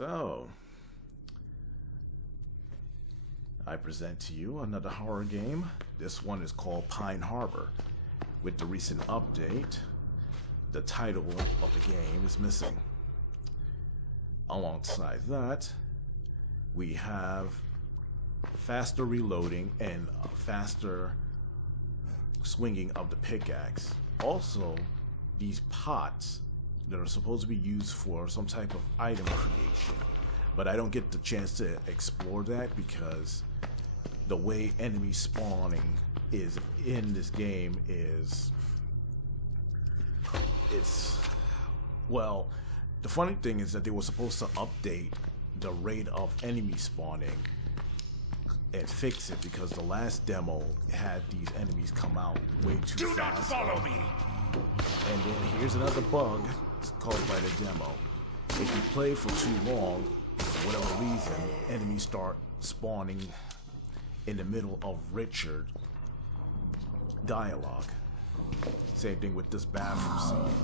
So, I present to you another horror game. This one is called Pine Harbor. With the recent update, the title of the game is missing. Alongside that, we have faster reloading and faster swinging of the pickaxe. Also, these pots that are supposed to be used for some type of item creation, but I don't get the chance to explore that because the way enemy spawning is in this game is well, the funny thing is that they were supposed to update the rate of enemy spawning and fix it because the last demo had these enemies come out way too fast. Do not follow me! And then here's another bug caused by the demo. If you play for too long, for whatever reason, enemies start spawning in the middle of Richard dialogue. Same thing with this bathroom scene.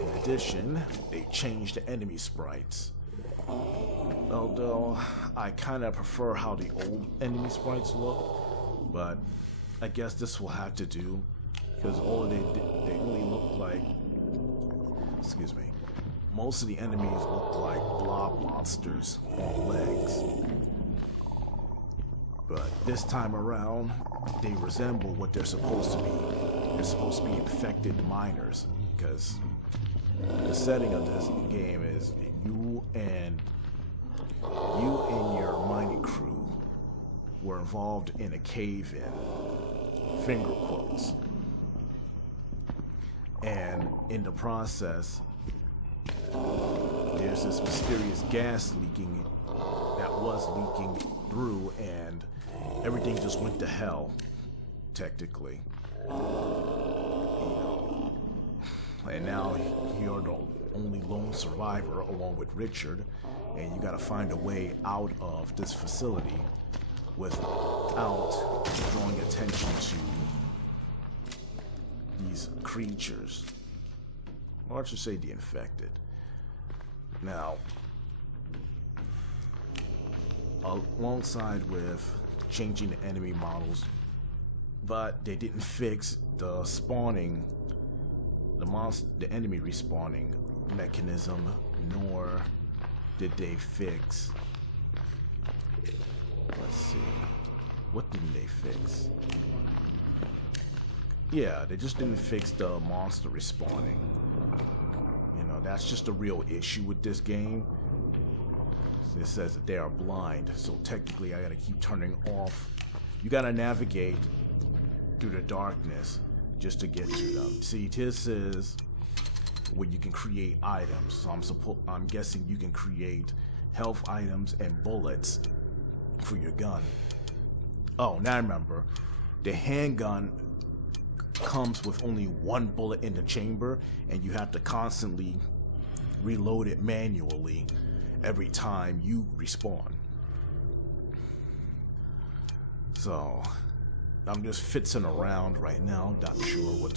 In addition, they changed the enemy sprites. Although I kind of prefer how the old enemy sprites look, but I guess this will have to do because all they really look like, excuse me, most of the enemies look like blob monsters on legs. But this time around, they resemble what they're supposed to be. They're supposed to be infected miners because the setting of this game is you and your mining crew were involved in a cave-in, finger quotes, and in the process there's this mysterious gas leaking that was leaking through, and everything just went to hell, technically. And now you're the only lone survivor along with Richard, and you gotta find a way out of this facility without drawing attention to these creatures. Or I should say the infected. Now, alongside with changing the enemy models, but they didn't fix the spawning, the enemy respawning mechanism, nor did they fix, let's see, what didn't they fix? Yeah, they just didn't fix the monster respawning. You know, that's just a real issue with this game. It says that they are blind, so technically I gotta keep turning off. You gotta navigate through the darkness just to get to them. See, this is where you can create items. So I'm guessing you can create health items and bullets for your gun. Oh, now I remember. The handgun comes with only one bullet in the chamber, and you have to constantly reload it manually every time you respawn. So I'm just fitzing around right now, not sure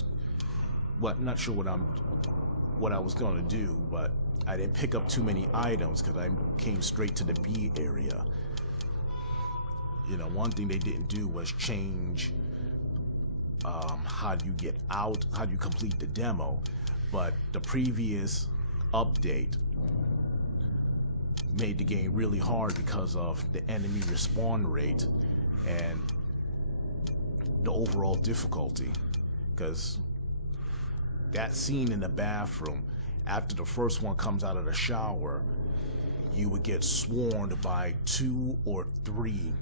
what I was gonna do, but I didn't pick up too many items because I came straight to the B area. You know, one thing they didn't do was change how do you get out, how do you complete the demo, but the previous update made the game really hard because of the enemy respawn rate and the overall difficulty. Because that scene in the bathroom, after the first one comes out of the shower, you would get swarmed by 2 or 3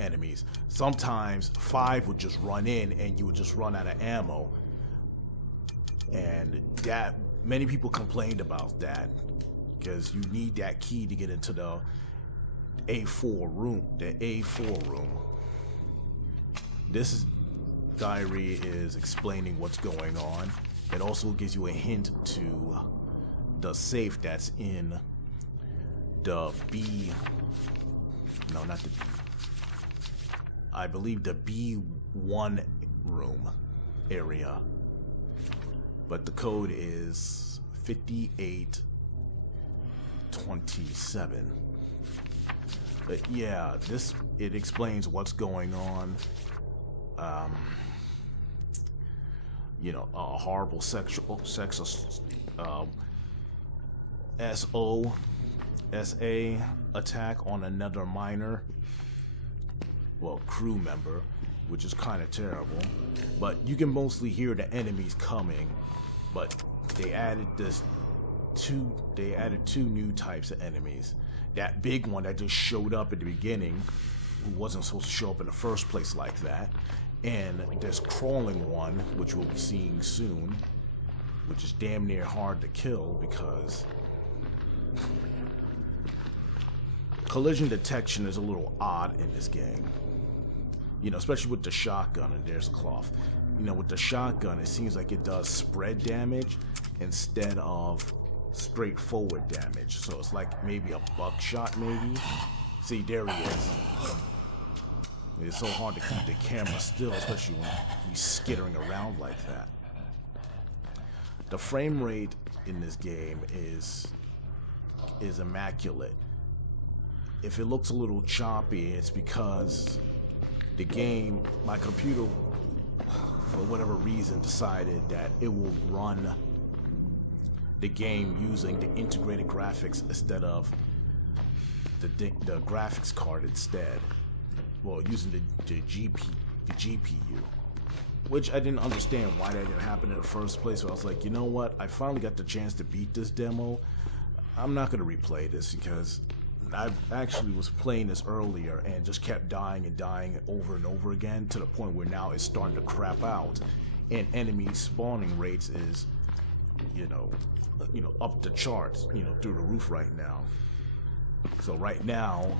enemies. Sometimes 5 would just run in and you would just run out of ammo. And that, many people complained about that because you need that key to get into the A4 room. This diary is explaining what's going on. It also gives you a hint to the safe that's in the B. No, not the. I believe the B1 room area. But the code is 5827. But yeah, it explains what's going on. You know, a horrible sexist SOSA attack on another miner, well, crew member, which is kind of terrible. But you can mostly hear the enemies coming. But they added two new types of enemies. That big one that just showed up at the beginning, who wasn't supposed to show up in the first place like that. And this crawling one, which we'll be seeing soon, which is damn near hard to kill because collision detection is a little odd in this game. You know, especially with the shotgun, and there's a cloth. You know, with the shotgun, it seems like it does spread damage instead of straightforward damage. So it's like maybe a buckshot, maybe. See, there he is. It's so hard to keep the camera still, especially when he's skittering around like that. The frame rate in this game is immaculate. If it looks a little choppy, it's because the game, my computer, for whatever reason, decided that it will run the game using the integrated graphics instead of the graphics card instead. Well, using the GPU, which I didn't understand why that didn't happen in the first place. So I was like, you know what? I finally got the chance to beat this demo. I'm not going to replay this because I actually was playing this earlier and just kept dying and dying over and over again to the point where now it's starting to crap out, and enemy spawning rates is, you know, up the charts, you know, through the roof right now. So right now,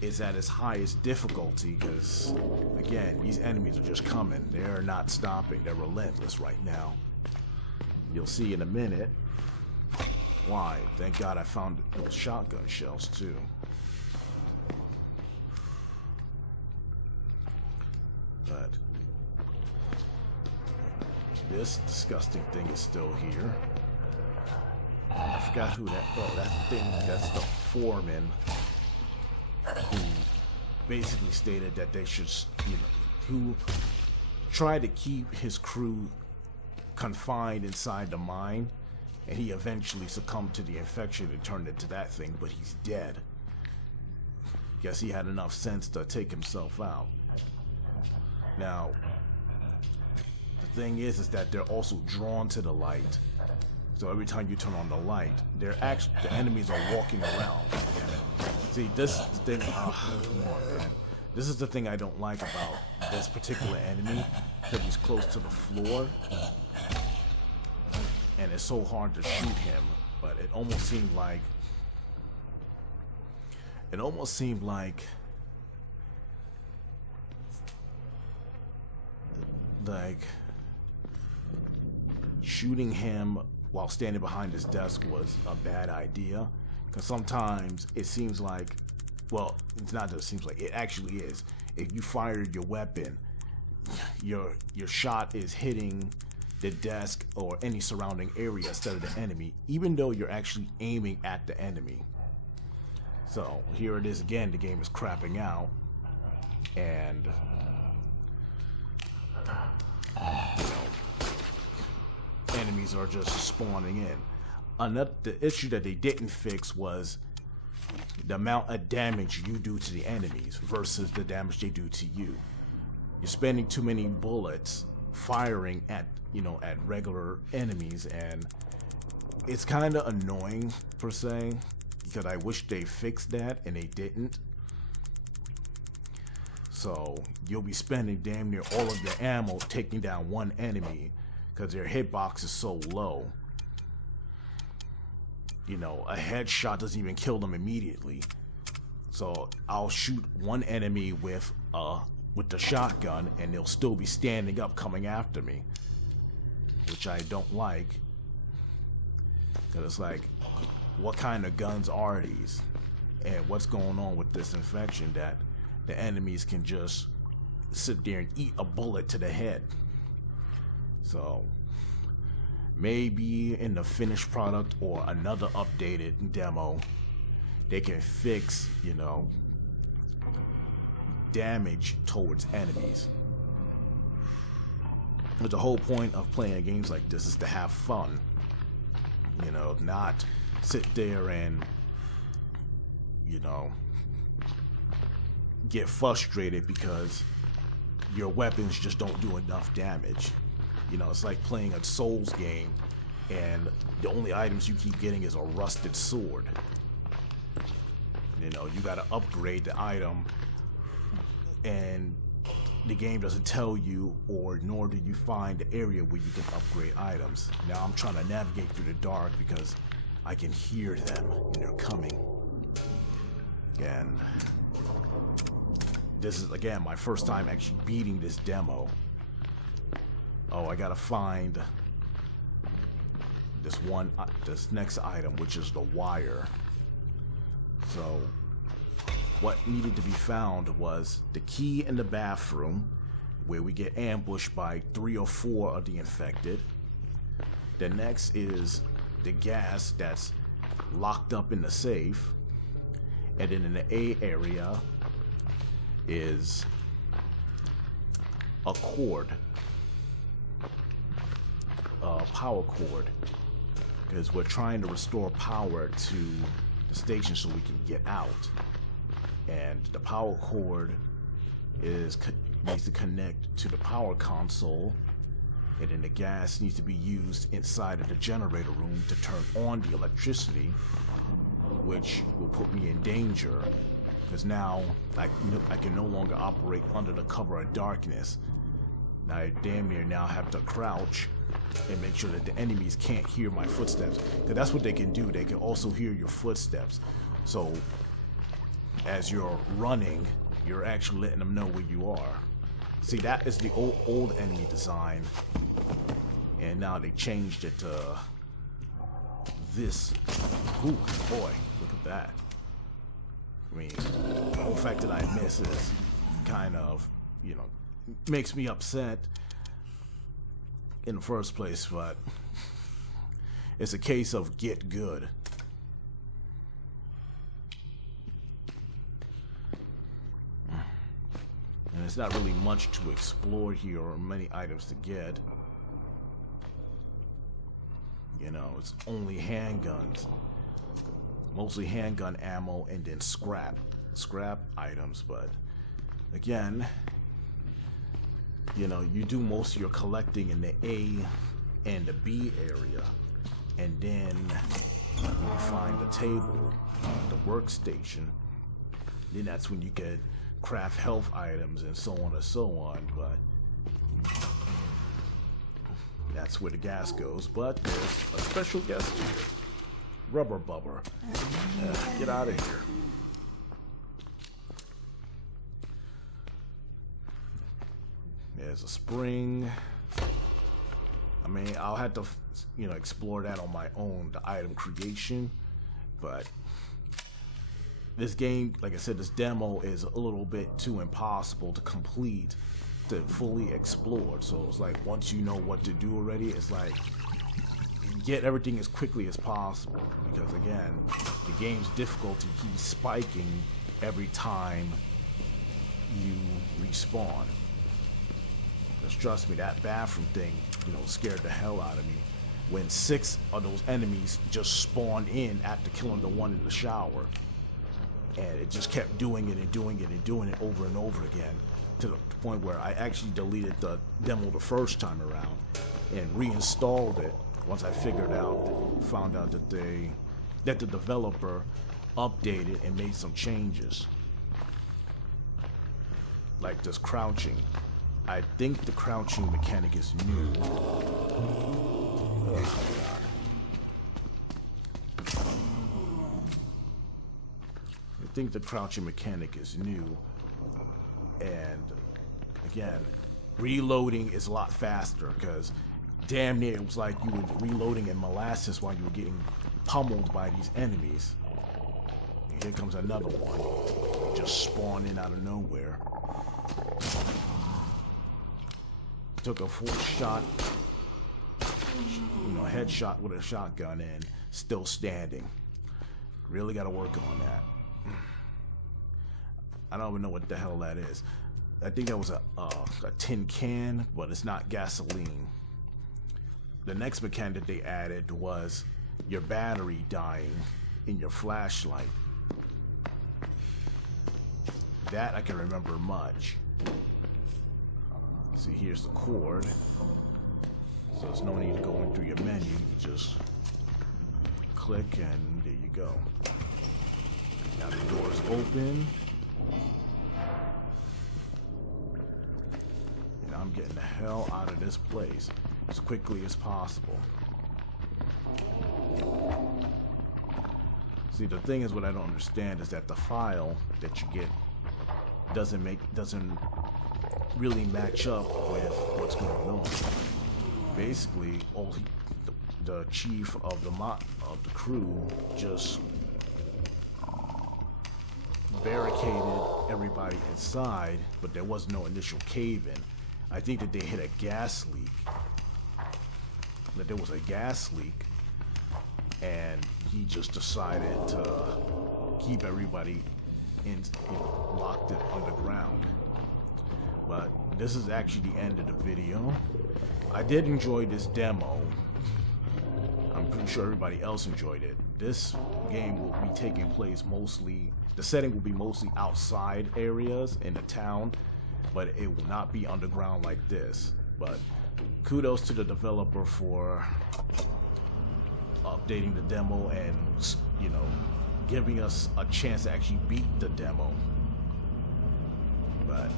is at its highest difficulty because, again, these enemies are just coming. They're not stopping. They're relentless right now. You'll see in a minute why. Thank God I found those shotgun shells too. But this disgusting thing is still here. I forgot who that. Oh, that's the thing. That's the foreman, who basically stated that they should, you know, who tried to keep his crew confined inside the mine, and he eventually succumbed to the infection and turned into that thing, but he's dead. Guess he had enough sense to take himself out. Now, the thing is that they're also drawn to the light. So every time you turn on the light, the enemies are walking around. See, this is the thing. Oh, come on, man. This is the thing I don't like about this particular enemy, because he's close to the floor, and it's so hard to shoot him. But it almost seemed like shooting him while standing behind his desk was a bad idea, because sometimes it seems like, well, it's not that it seems like, it actually is. If you fired your weapon, your shot is hitting the desk or any surrounding area instead of the enemy, even though you're actually aiming at the enemy. So here it is again, the game is crapping out, and you know, enemies are just spawning in. The issue that they didn't fix was the amount of damage you do to the enemies versus the damage they do to you. You're spending too many bullets firing at, you know, at regular enemies, and it's kind of annoying per se, because I wish they fixed that and they didn't. So you'll be spending damn near all of your ammo taking down one enemy because their hitbox is so low. You know, a headshot doesn't even kill them immediately. So I'll shoot one enemy with the shotgun and they'll still be standing up coming after me, which I don't like, because it's like, what kind of guns are these, and what's going on with this infection that the enemies can just sit there and eat a bullet to the head? So maybe in the finished product or another updated demo, they can fix, you know, damage towards enemies. But the whole point of playing games like this is to have fun, you know, not sit there and, you know, get frustrated because your weapons just don't do enough damage. You know, it's like playing a Souls game and the only items you keep getting is a rusted sword. You know, you gotta upgrade the item and the game doesn't tell you, or nor do you find the area where you can upgrade items. Now I'm trying to navigate through the dark because I can hear them and they're coming. And this is, again, my first time actually beating this demo. Oh, I gotta find this next item, which is the wire. So what needed to be found was the key in the bathroom, where we get ambushed by 3 or 4 of the infected. The next is the gas that's locked up in the safe. And then in the A area is a cord, a power cord, because we're trying to restore power to the station so we can get out. And the power cord needs to connect to the power console, and then the gas needs to be used inside of the generator room to turn on the electricity, which will put me in danger because now I can no longer operate under the cover of darkness. Now I damn near now have to crouch and make sure that the enemies can't hear my footsteps, because that's what they can do. They can also hear your footsteps. So as you're running, you're actually letting them know where you are. See, that is the old enemy design, and now they changed it to this. Ooh, boy, look at that. I mean, the whole fact that I miss is kind of, you know, makes me upset in the first place, but it's a case of get good. And there's not really much to explore here or many items to get. You know, it's only handguns. Mostly handgun ammo and then scrap items, but again, you know, you do most of your collecting in the A and the B area, and then you find the table, the workstation, then that's when you get craft health items and so on and so on. But that's where the gas goes. But there's a special guest here. Rubber Bubber. Get out of here. There's a spring. I mean, I'll have to, you know, explore that on my own, the item creation. But this game, like I said, this demo is a little bit too impossible to complete, to fully explore. So it's like, once you know what to do already, it's like, get everything as quickly as possible, because again, the game's difficulty keeps spiking every time you respawn. Just trust me, that bathroom thing, you know, scared the hell out of me when 6 of those enemies just spawned in after killing the one in the shower, and it just kept doing it and doing it and doing it over and over again, to the point where I actually deleted the demo the first time around and reinstalled it once I found out that the developer updated and made some changes. Like this crouching. I think the crouching mechanic is new. Oh, God. I think the crouching mechanic is new. And again, reloading is a lot faster, because damn near it was like you were reloading in molasses while you were getting pummeled by these enemies. And here comes another one, just spawning out of nowhere. Took a full shot you know, headshot with a shotgun and still standing. Really got to work on that. I don't even know what the hell that is. I think that was a tin can, but it's not gasoline. The next mechanic they added was your battery dying in your flashlight. That I can remember much. See, here's the cord. So there's no need to go in through your menu. You just click and there you go. Now the door is open. And I'm getting the hell out of this place as quickly as possible. See, the thing is, what I don't understand is that the file that you get doesn't really match up with what's going on. Basically, the chief of the crew just barricaded everybody inside, but there was no initial cave-in. I think that they hit a gas leak. That there was a gas leak, and he just decided to keep everybody locked it underground. But this is actually the end of the video. I did enjoy this demo. I'm pretty sure everybody else enjoyed it. This game will be taking place mostly, the setting will be mostly outside areas in the town, but it will not be underground like this. But kudos to the developer for updating the demo and, you know, giving us a chance to actually beat the demo. But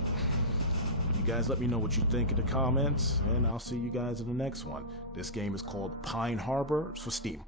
you guys let me know what you think in the comments, and I'll see you guys in the next one. This game is called Pine Harbor. It's for Steam.